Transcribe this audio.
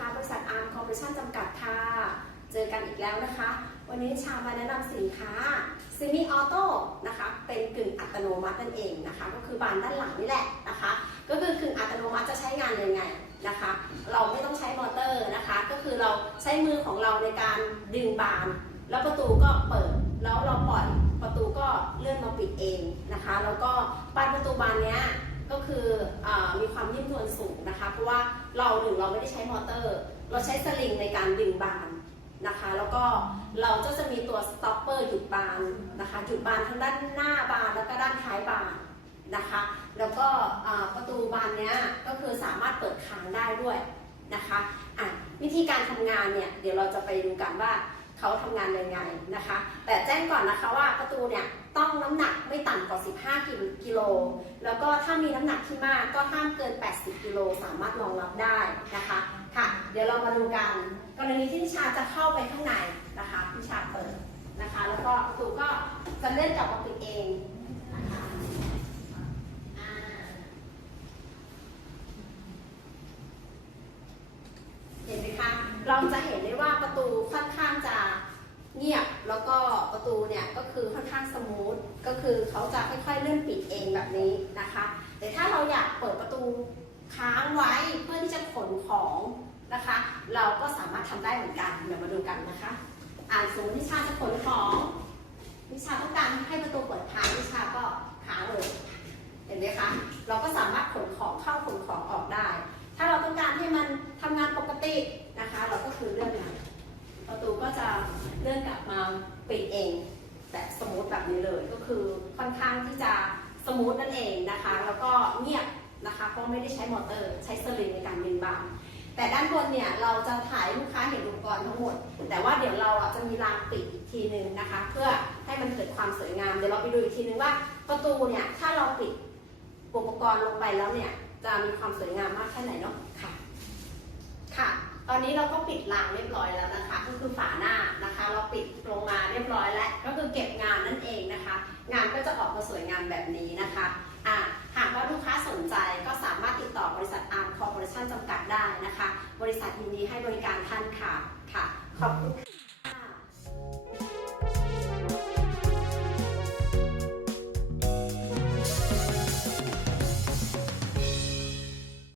บร์ปอเรชั่นจำกัดค่ะ เจอกันอีกแล้วนะคะ วันนี้ชามาแนะนำสินค้าซิมิออโต้นะคะเป็นกึ่งอัตโนมัตินั่นเองนะคะ ก็คือบานด้านหลังนี่แหละนะคะ ก็คือกึ่งอัตโนมัติจะใช้งานยังไงนะคะ เราไม่ต้องใช้มอเตอร์นะคะ ก็คือเราใช้มือของเราในการดึงบาน แล้วประตูก็เปิดแล้วเราปล่อยประตูก็เลื่อนมาปิดเองนะคะ แล้วก็บานประตูบานเนี้ย คืออมีความนิ่มนวลสูงนะคะ เพราะว่าเราหนึ่งเราไม่ได้ใช้มอเตอร์ เราใช้สลิงในการดึงบานนะคะ แล้วก็เราก็จะมีตัวสต็อปเปอร์หยุดบานนะคะหยุดบานทั้งด้านหน้าบานแล้วก็ด้านท้ายบานนะคะ แล้วก็ประตูบานเนี้ยก็คือสามารถเปิดค้างได้ด้วยนะคะอะวิธีการทำงานเนี่ยเดี๋ยวเราจะไปดูกันว่า เขาทำงานยังไงนะคะ แต่แจ้งก่อนนะคะว่าประตูเนี่ยต้องน้ำหนักไม่ต่ำกว่า 15 กิโล แล้วก็ถ้ามีน้ำหนักที่มากก็ห้ามเกิน 80 กิโลสามารถรองรับได้นะคะค่ะ เดี๋ยวเรามาดูกัน กรณีที่พิชาจะเข้าไปข้างในนะคะพิชาเปิดนะคะ แล้วก็ประตูก็จะเลื่อนกลับมาปิดเองนะคะอ่าเห็นไหมคะเราจะเห็นได้ว่าประตูค่อนข้างจะเงียบ แล้วก็ประตูเนี่ยก็คือค่อนข้างสมูท ก็คือเขาจะค่อยๆเลื่อนปิดเองแบบนี้นะคะ แต่ถ้าเราอยากเปิดประตูค้างไว้เพื่อที่จะขนของนะคะ เราก็สามารถทำได้เหมือนกัน เดี๋ยวมาดูกันนะคะ อ่านสมมตินิชาจะขนของนิชาต้องการให้ประตูเปิดค้างนิชาก็ค้างเลยเห็นไหมคะ เราก็สามารถขนของเข้าขนของออกได้ ถ้าเราต้องการให้มันทำงานปกติ ปิดเองแบบสมูทแบบนี้เลยก็คือค่อนข้างที่จะสมูทนั่นเองนะคะ แล้วก็เงียบนะคะเพราะไม่ได้ใช้มอเตอร์ ใช้สลิงในการบินบานแต่ด้านบนเนี่ยเราจะถ่ายลูกค้าเห็นอุปกรณ์ทั้งหมด แต่ว่าเดี๋ยวเราอะจะมีรางปิดอีกทีนึงนะคะ เพื่อให้มันเกิดความสวยงาม เดี๋ยวเราไปดูอีกทีนึงว่าประตูเนี่ยถ้าเราปิดอุปกรณ์ลงไปแล้วเนี่ยจะมีความสวยงามมากแค่ไหนเนาะค่ะ ค่ะ ตอนนี้เราก็ปิดรางเรียบร้อยแล้วนะคะ ก็คือฝาหน้านะคะ เราปิดลงมาเรียบร้อยแล้ว ก็คือเก็บงานนั่นเองนะคะ งานก็จะออกมาสวยงามแบบนี้นะคะอ่าหากว่าลูกค้าสนใจก็สามารถติดต่อบริษัทอาร์มคอร์ปอเรชั่นจำกัดได้นะคะ บริษัทยินดีให้บริการท่านค่ะค่ะขอบคุณ